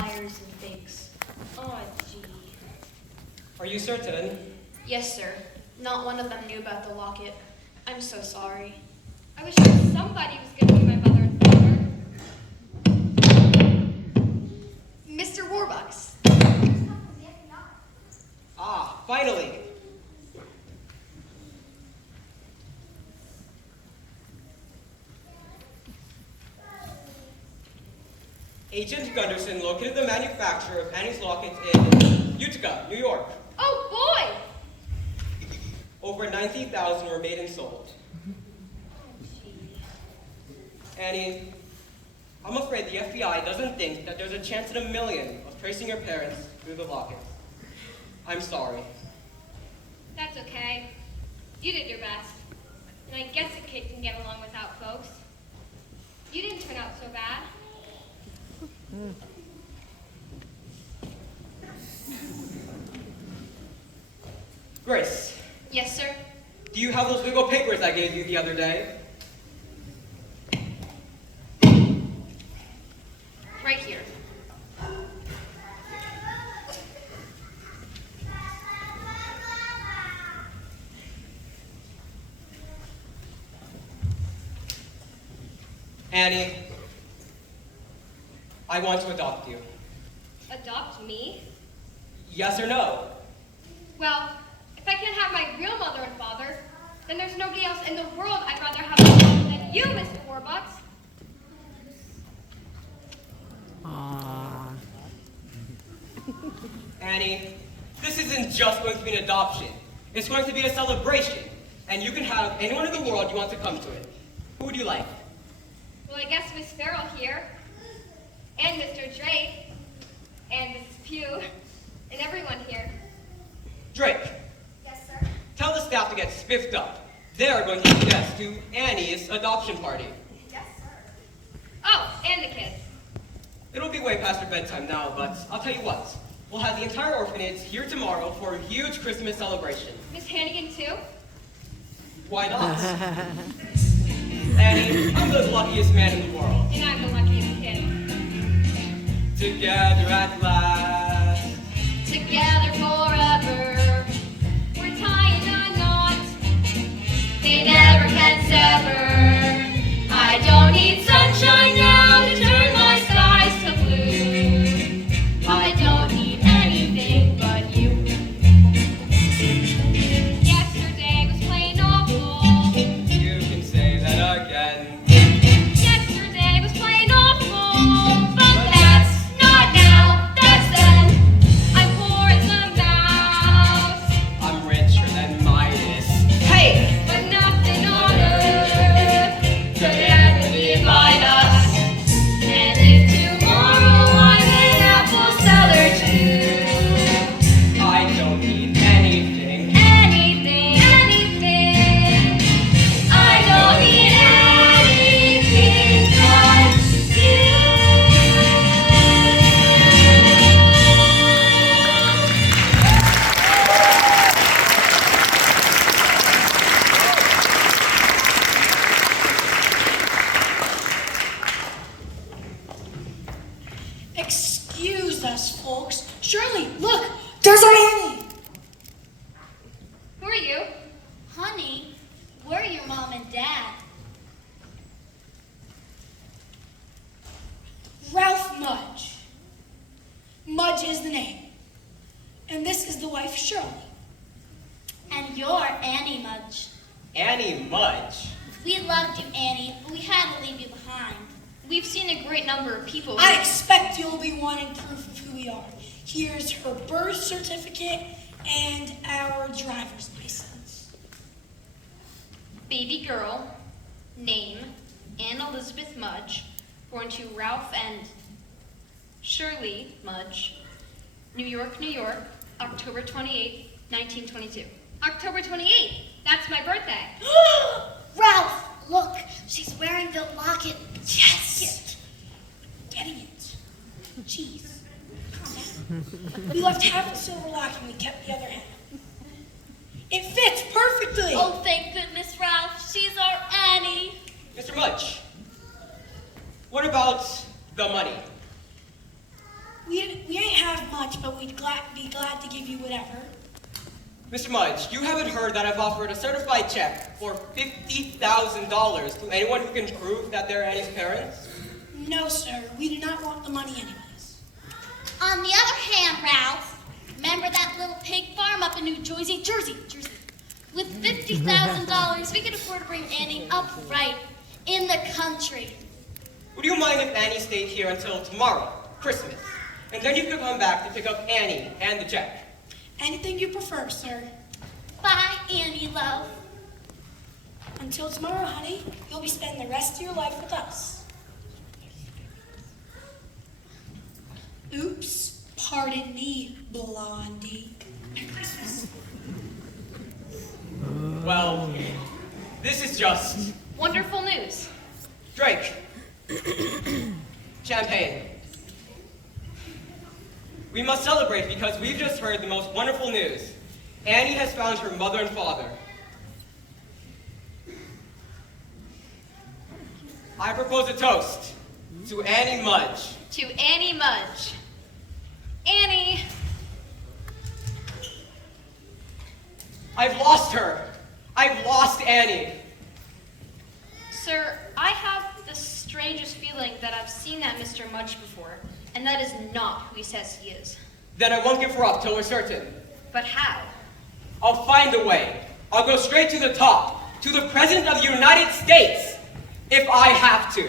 liars and fakes. Oh, gee. Are you certain? Yes, sir. Not one of them knew about the locket. I'm so sorry. I was sure somebody was going to be my mother and father. Mr. Warbucks. Ah, finally. Agent Gunderson located the manufacturer of Annie's lockets in Utica, New York. Oh, boy! Over 90,000 were made and sold. Annie, I'm afraid the FBI doesn't think that there's a chance in a million of tracing your parents through the lockets. I'm sorry. That's okay. You did your best. And I guess a kid can get along without folks. You didn't turn out so bad. Grace, Yes, sir. do you have those legal papers I gave you the other day? Right here. Annie, I want to adopt you. Adopt me? Yes or no? Well, if I can't have my real mother and father, then there's nobody else in the world I'd rather have than you, Mr. Warbucks. Annie, this isn't just going to be an adoption. It's going to be a celebration. And you can have anyone in the world you want to come to it. Who would you like? Well, I guess Miss Farrell here, and Mr. Drake, and Mrs. Pugh, and everyone here. Drake, Yes, sir. tell the staff to get spiffed up. They're going to be guests to Annie's adoption party. Yes, sir. Oh, and the kids. It'll be way past your bedtime now, but I'll tell you what. We'll have the entire orphanage here tomorrow for a huge Christmas celebration. Miss Hannigan, too? Why not? Annie, I'm the luckiest man in the world. And I'm the luckiest kid. Together at last. Together forever. We're tying a knot. They never can sever. I don't need sunshine now to turn my skies to blue. I don't need anything but you. Yesterday was plain awful. You can say that again. Yesterday was plain awful. But that's not now, that's then. I'm poor as a mouse. I'm richer than Midas. Hey! But nothing on earth could ever divide us. And if tomorrow I'm an apple seller too, I don't need anything. anything, I don't need anything but you. Excuse us, folks. Shirley, look, there's our Annie. Who are you? Honey, we're your mom and dad. Ralph Mudge. Mudge is the name. And this is the wife, Shirley. And you're Annie Mudge. Annie Mudge. We loved you, Annie, but we had to leave you behind. We've seen a great number of people. I expect you'll be wanting proof of who we are. Here's her birth certificate and our driver's license. Baby girl, name, Anne Elizabeth Mudge, born to Ralph and Shirley Mudge, New York, New York, October 28, 1922. October 28th. That's my birthday. Ralph, look, she's wearing the locket. Yes! Getting it. Jeez. Calm down. We left half the silver locket and we kept the other half. It fits perfectly. Oh, thank goodness, Ralph. She's our Annie. Mr. Mudge, what about the money? We much, but we'd be glad to give you whatever. Mr. Mudge, you haven't heard that I've offered a certified check for $50,000 to anyone who can prove that they're Annie's parents? No, sir, we do not want the money anyways. On the other hand, Ralph, remember that little pig farm up in New Jersey? Jersey. With $50,000, we could afford to bring Annie up right in the country. Would you mind if Annie stayed here until tomorrow, Christmas? And then you could come back to pick up Annie and the check. Anything you prefer, sir. Bye, Annie, love. Until tomorrow, honey, you'll be spending the rest of your life with us. Oops, pardon me, Blondie. Well, this is just Wonderful news. Drake. Champagne. We must celebrate because we've just heard the most wonderful news. Annie has found her mother and father. I propose a toast to Annie Mudge. To Annie Mudge. Annie! I've lost her. I've lost Annie. Sir, I have the strangest feeling that I've seen that Mr. Mudge before, and that is not who he says he is. Then I won't give her up till we're certain. But how? I'll find a way. I'll go straight to the top, to the President of the United States, if I have to.